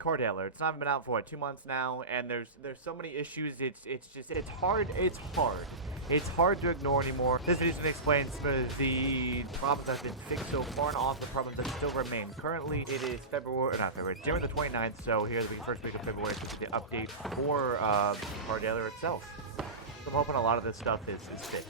Caldera. It's not even been out for 2 months now, and there's so many issues. It's hard. It's hard to ignore anymore. This video is going to explain some of the problems that have been fixed so far and also the problems that still remain. Currently, it is January the 29th, so here the first week of February is the update for Caldera itself. So I'm hoping a lot of this stuff is fixed.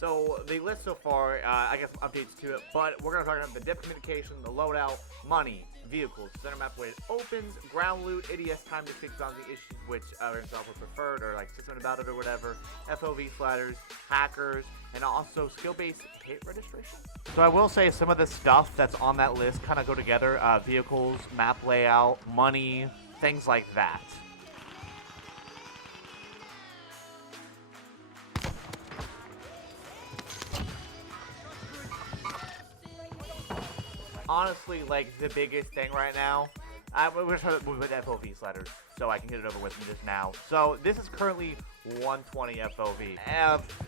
So the list so far, I guess updates to it, but we're going to talk about the depth communication, the loadout, money, vehicles, center map when it opens, ground loot, ADS time to fix bounty issues, which others would preferred, or like system about it or whatever, FOV sliders, hackers, and also skill-based hit registration. So I will say some of the stuff that's on that list kind of go together, vehicles, map layout, money, things like that. Honestly, like, the biggest thing right now, we're trying to move with FOV sliders, so I can get it over with just now. So, this is currently 120 FOV.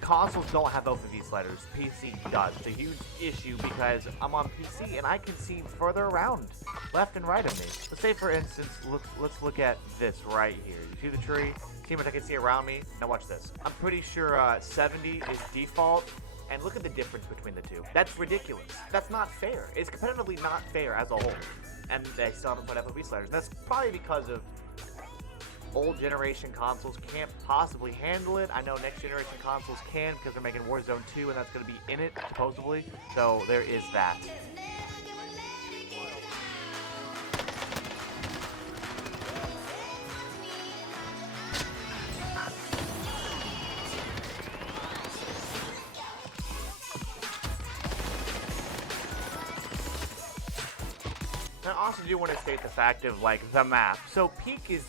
Consoles don't have FOV sliders. PC does. It's a huge issue because I'm on PC and I can see further around, left and right of me. Let's say, for instance, let's look at this right here. You see the tree? See how much I can see around me? Now watch this. I'm pretty sure 70 is default. And look at the difference between the two. That's ridiculous. That's not fair. It's competitively not fair as a whole. And they still haven't put FOV sliders. And that's probably because of old generation consoles can't possibly handle it. I know next generation consoles can because they're making Warzone 2 and that's going to be in it, supposedly. So there is that. I also do want to state the fact of, like, the map. So, Peak is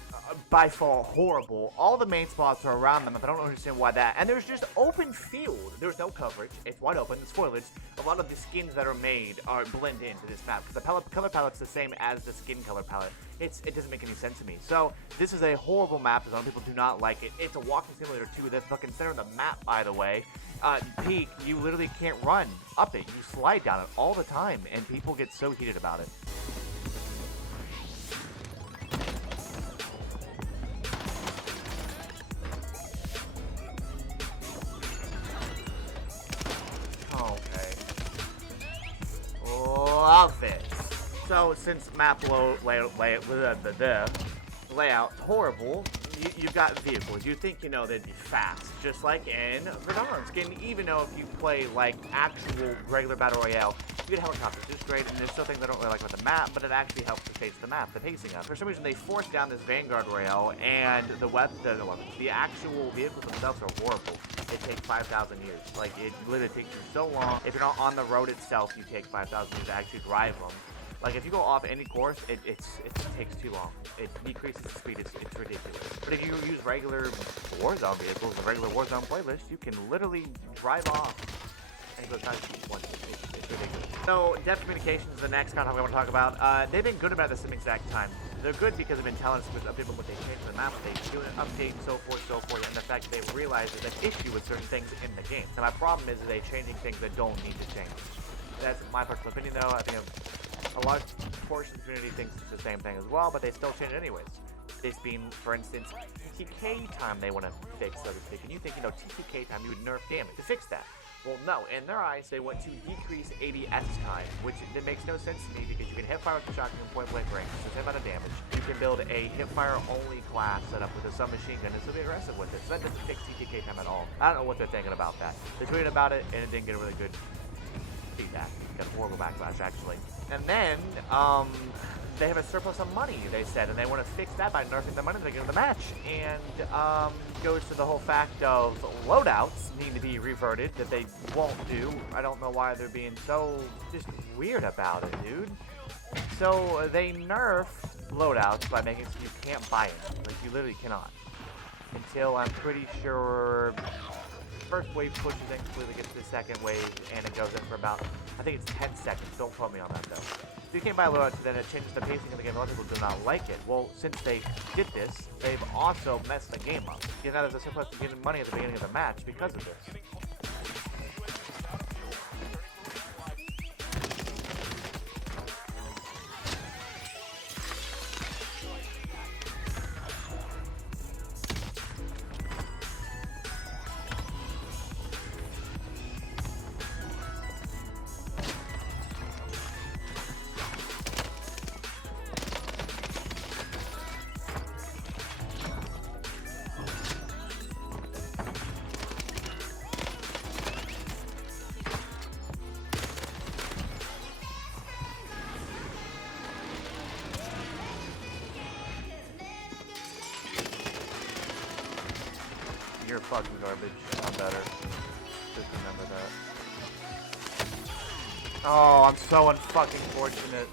by far horrible. All the main spots are around them, I don't understand why that. And there's just open field. There's no coverage. It's wide open. The spoilage. A lot of the skins that are made are blend into this map. Because the color palette's the same as the skin color palette. It doesn't make any sense to me. So, this is a horrible map. A lot of people do not like it. It's a walking simulator, too. That's fucking center of the map, by the way. Peak, you literally can't run up it. You slide down it all the time. And people get so heated about it. Outfits. So since map layout's horrible, you've got vehicles. You think you know they'd be fast, just like in Verdansk. And even though if you play like actual regular battle royale, you get helicopters, it's great. And there's still things I don't really like about the map, but it actually helps to pace the map, the pacing up. For some reason, they forced down this Vanguard royale, and the actual vehicles themselves are horrible. It takes 5,000 years. Like, it literally takes you so long. If you're not on the road itself, you take 5,000 years to actually drive them. Like, if you go off any course, it takes too long. It decreases the speed. It's ridiculous. But if you use regular Warzone vehicles, the regular Warzone playlist, you can literally drive off. And it goes nice once. It's ridiculous. So, depth communication is the next kind of topic I want to talk about. They've been good about this at the same exact time. They're good because they've been telling us about what they changed to the map, they've been doing an update, so forth, and the fact that they've realized there's an issue with certain things in the game. And my problem is that they're changing things that don't need to change. That's my personal opinion, though. I think a large portion of the community thinks it's the same thing as well, but they still change it anyways. This being, for instance, TTK time they want to fix, so to speak. And you think, TTK time, you would nerf damage to fix that. Well, no. In their eyes, they want to decrease ADS time, which it makes no sense to me because you can hip fire with the shotgun in point blank range. It's the same amount of damage. You can build a hip fire only class set up with a submachine gun and still be aggressive with it. So that doesn't fix TTK time at all. I don't know what they're thinking about that. They tweeted about it and it didn't get a really good feedback. Got a horrible backlash, actually. And then, they have a surplus of money, they said, and they want to fix that by nerfing the money at the beginning of the match. And goes to the whole fact of loadouts need to be reverted, that they won't do. I don't know why they're being so just weird about it, dude. So they nerfed loadouts by making it so you can't buy them. Like, you literally cannot. Until I'm pretty sure first wave pushes in, completely gets to the second wave, and it goes in for about, I think it's 10 seconds. Don't quote me on that, though. So you can't buy loadouts, then it changes the pacing of the game. A lot of people do not like it. Well, since they did this, they've also messed the game up. Because now there's a surplus of getting money at the beginning of the match because of this. You're fucking garbage. I'm better. Just remember that. Oh, I'm so unfucking fortunate.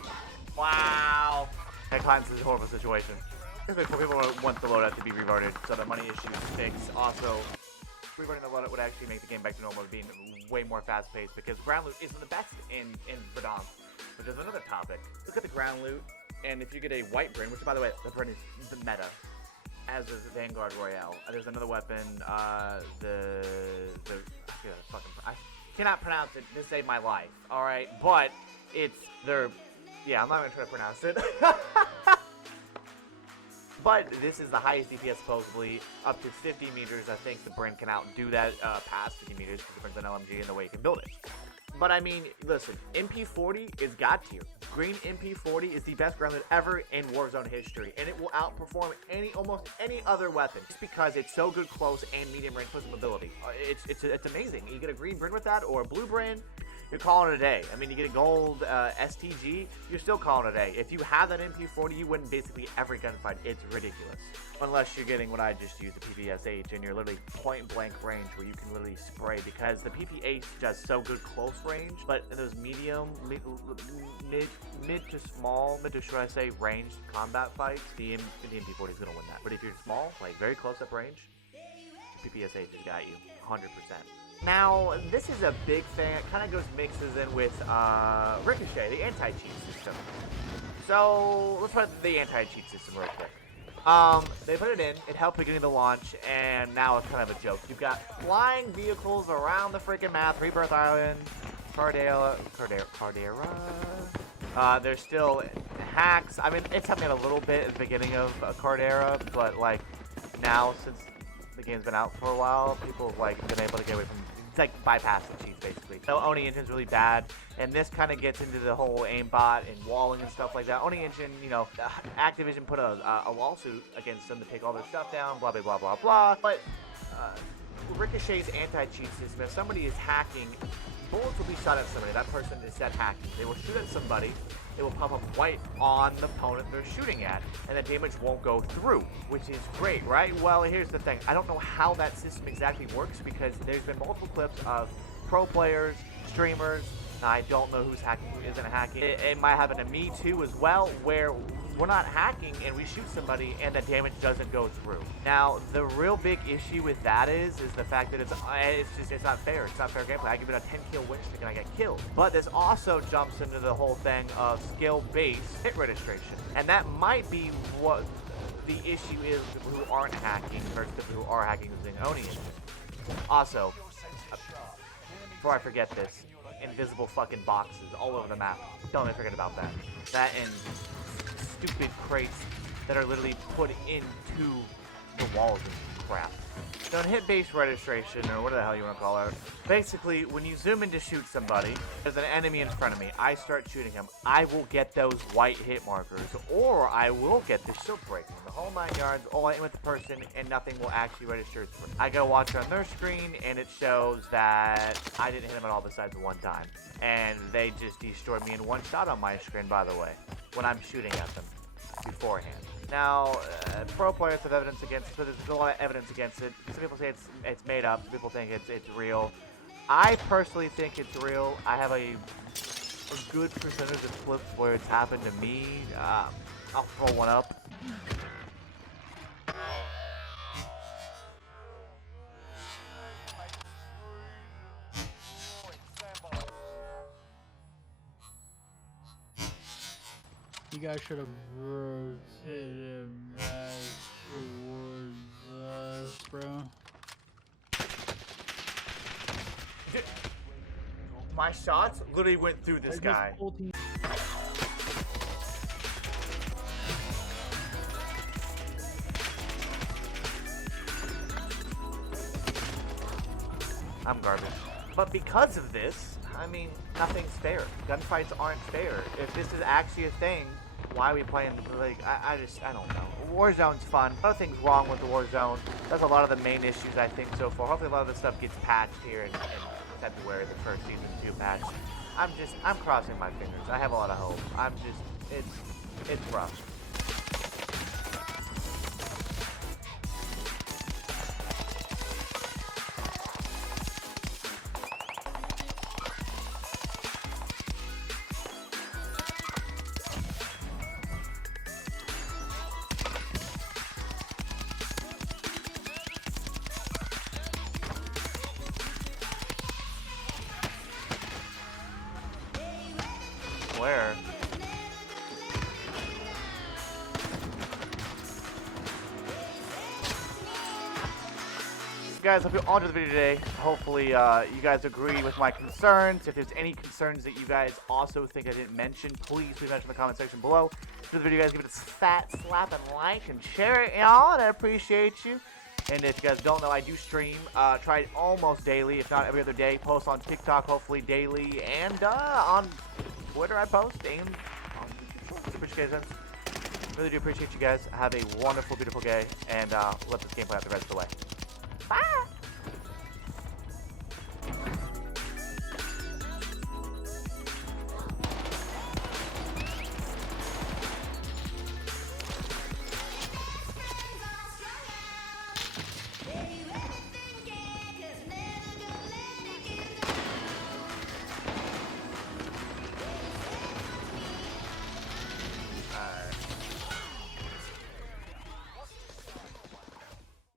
Wow. That climbs is a horrible situation. People want the loadout to be reverted, so the money issues fixed. Also, reverting the loadout would actually make the game back to normal, being way more fast-paced, because ground loot isn't the best in Verdansk, which is another topic. Look at the ground loot, and if you get a white Brin, which by the way, the Brin is the meta, as is the Vanguard Royale. There's another weapon, I cannot pronounce it, this saved my life, alright? But, it's yeah, I'm not gonna try to pronounce it. But this is the highest DPS supposedly, up to 50 meters. I think the Brin can outdo that past 50 meters because it brings an LMG and the way you can build it. But I mean, listen, MP40 is God tier. Green MP40 is the best ground loot ever in Warzone history, and it will outperform almost any other weapon just because it's so good close and medium range plus mobility. It's amazing. You get a green Brin with that or a blue Brin, you're calling it a day. I mean, you get a gold STG, you're still calling it a day. If you have that MP40, you win basically every gunfight. It's ridiculous. Unless you're getting what I just used, the PPSH, and you're literally point-blank range where you can literally spray, because the PPH does so good close range, but in those medium, mid to should I say, ranged combat fights, the MP40 is going to win that. But if you're small, like very close up range, PPSH has got you, 100%. Now, this is a big thing. It kind of mixes in with Ricochet, the anti-cheat system. So, let's put the anti-cheat system real quick. They put it in, it helped beginning the launch, and now it's kind of a joke. You've got flying vehicles around the freaking map, Rebirth Island, Caldera. There's still hacks. I mean, it's happening a little bit at the beginning of Caldera, but like now, since the game's been out for a while, people have like been able to get away from, it's like bypass the cheats basically. So Oni Engine's really bad, and this kind of gets into the whole aimbot and walling and stuff like that. Oni Engine, you know, Activision put a lawsuit against them to take all their stuff down, blah, blah, blah, blah, blah. But Ricochet's anti-cheat system, if somebody is hacking, bullets will be shot at somebody. That person is set hacking. They will shoot at somebody. It will pop up white on the opponent they're shooting at, and the damage won't go through, which is great, right? Well, here's the thing. I don't know how that system exactly works, because there's been multiple clips of pro players, streamers, and I don't know who's hacking, who isn't hacking. It might happen to me too as well, where we're not hacking and we shoot somebody and the damage doesn't go through. Now, the real big issue with that is the fact that it's not fair. It's not fair gameplay. I give it a 10 kill win streak and I get killed. But this also jumps into the whole thing of skill-based hit registration. And that might be what the issue is with people who aren't hacking versus people who are hacking using Oni Engine. Also, before I forget this, invisible fucking boxes all over the map. Don't ever forget about that. That and stupid crates that are literally put into the walls and crap. So in hit-based registration, or whatever the hell you want to call it, basically, when you zoom in to shoot somebody, there's an enemy in front of me, I start shooting him, I will get those white hit markers, or I will get the shield breaking. The whole 9 yards, all I aim with the person, and nothing will actually register through. I go watch on their screen, and it shows that I didn't hit him at all besides one time. And they just destroyed me in one shot on my screen, by the way. when I'm shooting at them beforehand. Now, pro players have evidence against it, so there's a lot of evidence against it. Some people say it's made up. Some people think it's real. I personally think it's real. I have a good percentage of clips where it's happened to me. I'll throw one up. You guys should have rotated back towards us, bro. Dude, my shots literally went through this guy. I'm garbage. But because of this, I mean, nothing's fair. Gunfights aren't fair. If this is actually a thing, why are we playing, like, I don't know. Warzone's fun. Nothing's wrong with the Warzone. That's a lot of the main issues, I think, so far. Hopefully a lot of this stuff gets patched here in February, the first Season 2 patch. I'm crossing my fingers. I have a lot of hope. It's rough. Where? Guys, hope you all enjoyed the video today. Hopefully, you guys agree with my concerns. If there's any concerns that you guys also think I didn't mention, please mention in the comment section below. If you the video, guys, give it a fat slap and like and share it, y'all, and I appreciate you. And if you guys don't know, I do stream, try almost daily, if not every other day. Post on TikTok, hopefully daily, and on Twitter I post, and on YouTube. Appreciate you guys. Really do appreciate you guys. Have a wonderful, beautiful day, and let this game play out the rest of the way. Bye!